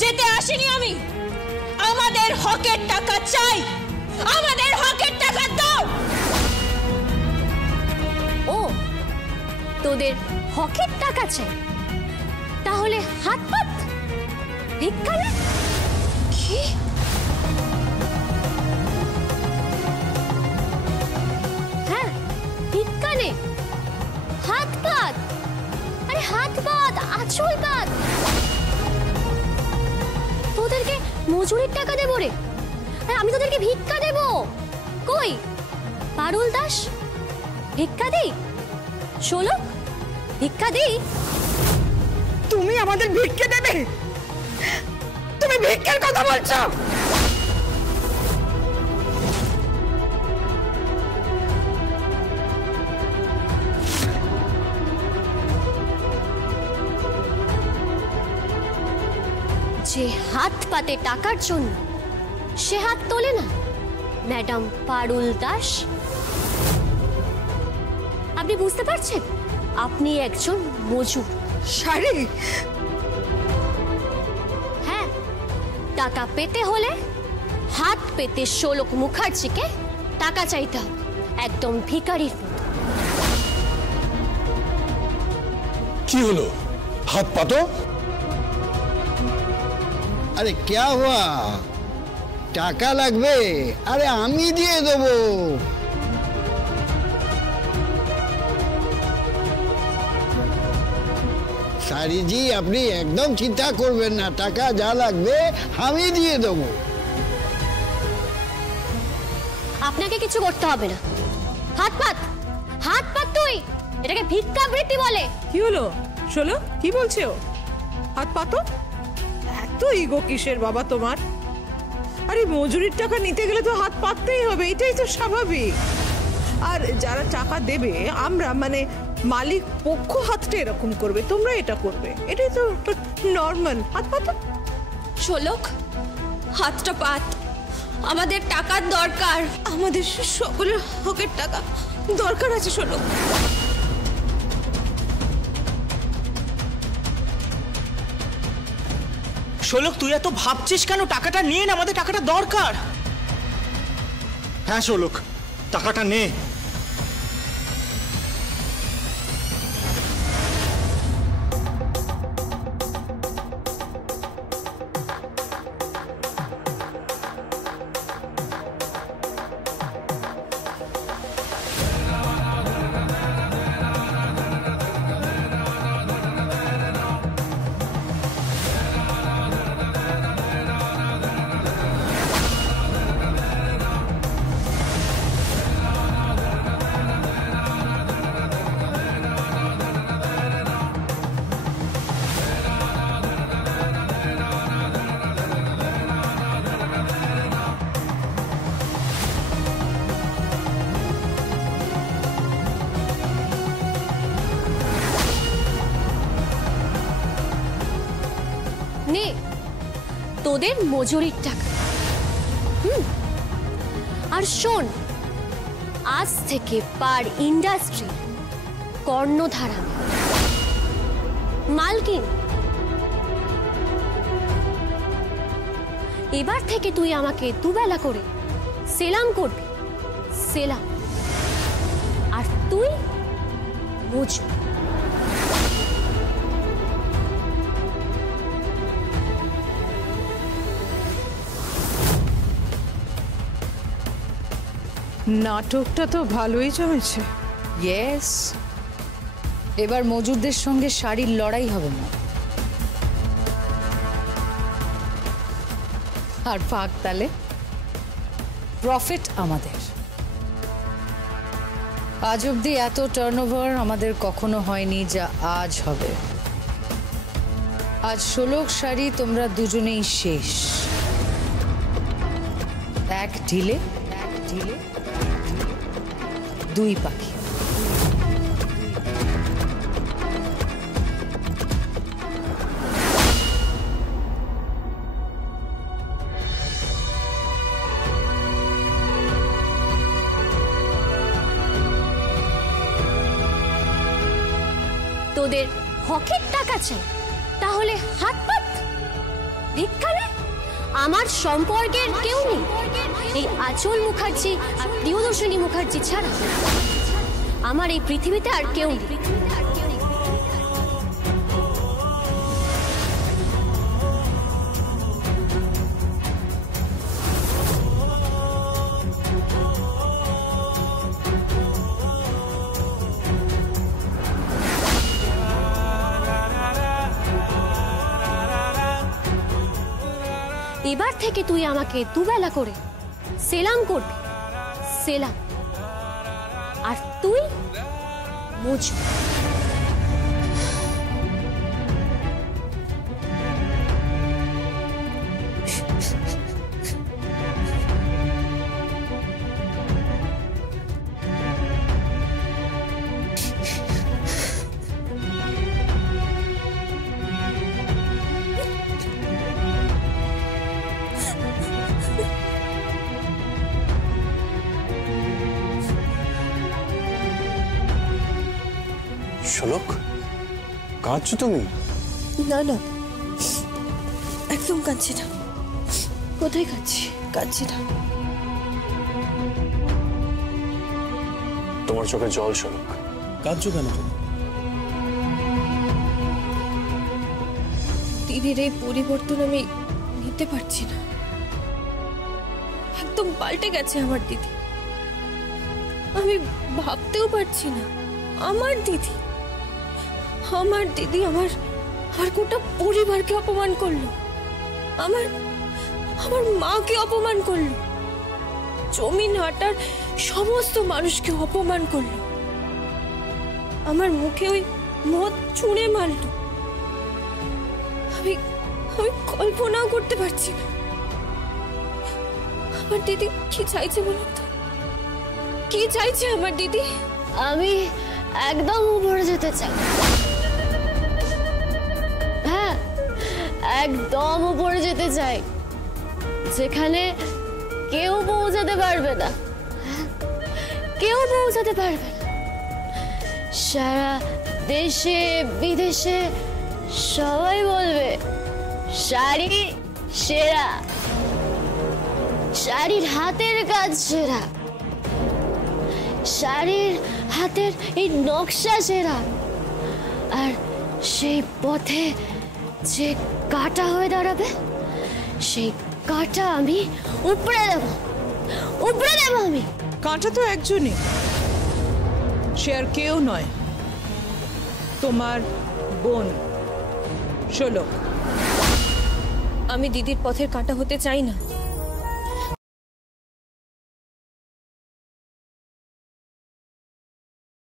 যেতে আসিনি আমি। আমাদের হকের টাকা চাই, আমাদের হকের টাকা দাও। ও, তোদের হকের টাকা চাই? তাহলে হাত পাত ভিক্ষা নে। কি? হ্যাঁ, ভিক্ষা নে। হাত পাত, আরে হাত পাত, আঁচল পাত। তোদেরকে মজুরির টাকা দেবো রে? আরে আমি তোদেরকে ভিক্ষা দেব। কই পারুল দাস, ভিক্ষা দেই? শোলক, ভিক্ষা দেই? তুমি আমাদের ভিক্ষা দেবে? তুমি ভিক্ষার কথা বলছো? যে হাত পাতে টাকার জন্য সে হাত তোলে না, ম্যাডাম পারুল দাস। আপনি বুঝতে পারছেন? আপনি একজন মজুর। শাড়ি? হ্যাঁ, টাকা পেতে হলে হাত পেতে শোলক মুখার্জিকে টাকা চাইতে হবে, একদম ভিখারির মতো। কি হলো? হাত পাতো। अरे क्या हुआ? टाका লাগবে? अरे আমি দিয়ে দেবো। সারি জি, আপনি একদম চিন্তা করবেন না, টাকা যা লাগবে আমি দিয়ে দেবো। আপনাকে কিছু করতে হবে না। হাত পাত, হাত পাত। তুই এটাকে ভিক্ষাবৃত্তি বলে। কি হলো? শোনো কি বলছে ও? হাত পাতো? এত ইগো কিসের বাবা তোমার? আরে মজুরির টাকা নিতে গেলে তো হাত পাততেই হবে, এটাই তো স্বাভাবিক। আর যারা টাকা দেবে আমরা মানে মালিক পক্ষ হাতটা এরকম করবে, তোমরা এটা করবে, এটাই তো নর্মাল। হাত পাতো। শোলক, হাতটা পাত। আমাদের টাকার দরকার, আমাদের সকলের হকের টাকা দরকার আছে শোলক। শোলক, তুই এত ভাবছিস কেন? টাকাটা নিয়ে না, আমাদের টাকাটা দরকার। হ্যাঁ শোলক, টাকাটা নে। নে তোদের মজুরির টাকা। আর শোন, আজ থেকে পার ইন্ডাস্ট্রি কর্ণধার আমি, মালকিন। এবার থেকে তুই আমাকে দুবেলা করে সেলাম করবি, সেলাম। আর তুই মজুর। নাটকটা তো ভালোই জমেছে। ইয়েস, এবার মজুরদের সঙ্গে শাড়ির লড়াই হবে না। আর ফাঁক তালে প্রফিট আমাদের। আজ অব্দি এত টার্নওভার আমাদের কখনো হয়নি যা আজ হবে। আজ শোলক শাড়ি তোমরা দুজনেই শেষ। এক ঢিলে দুই পাখি। তোদের হকের টাকা চাই, তাহলে হাত পাত ভিক্ষা নেয়? আমার সম্পর্কের কেউ নেই এই আঁচল মুখার্জি আর প্রিয়দর্শিনী মুখার্জি ছাড়া। আমার এই পৃথিবীতে আর কেউ নেই। এবার থেকে তুই আমাকে দুবেলা করে সেলাম করবি, সেলাম। আর তুই মজু। শোলক, কাঁদছো তুমি? না না, একদম কাঁদছি না। কোথায় কাঁদছি না। তোমার চোখে জল শোলক, কাঁদছো কেন? দিদির এই পরিবর্তন আমি নিতে পারছি না। একদম পাল্টে গেছে আমার দিদি। আমি ভাবতেও পারছি না আমার দিদি আমার গোটা পরিবারকে অপমান করলো, আমার মাকে অপমান করলো, জমিন হাটার সমস্ত মানুষকে অপমান করলো, আমার মুখে ওই মদ ছুঁড়ে মারলো। আমি কল্পনাও করতে পারছি না আমার দিদি কি চাইছে বলুন তো। কি চাইছে আমার দিদি? আমি একদম উপরে যেতে চাই। হ্যাঁ, একদম উপরে যেতে চাই, যেখানে কেউ পৌঁছাতে পারবে না, কেউ পৌঁছাতে পারবে না। সারা দেশে বিদেশে সবাই বলবে শাড়ি সেরা, শাড়ির হাতের কাজ সেরা, শাড়ির হাতের এই নকশা সেরা। আর সেই পথে যে কাটা হয়ে দাঁড়াবে, সেই কাটা আমি উপড়ে দেব আমি। কাঁটা তো একজনই, সে আর কেউ নয়, তোমার বোন শোলক। আমি দিদির পথের কাঁটা হতে চাই না।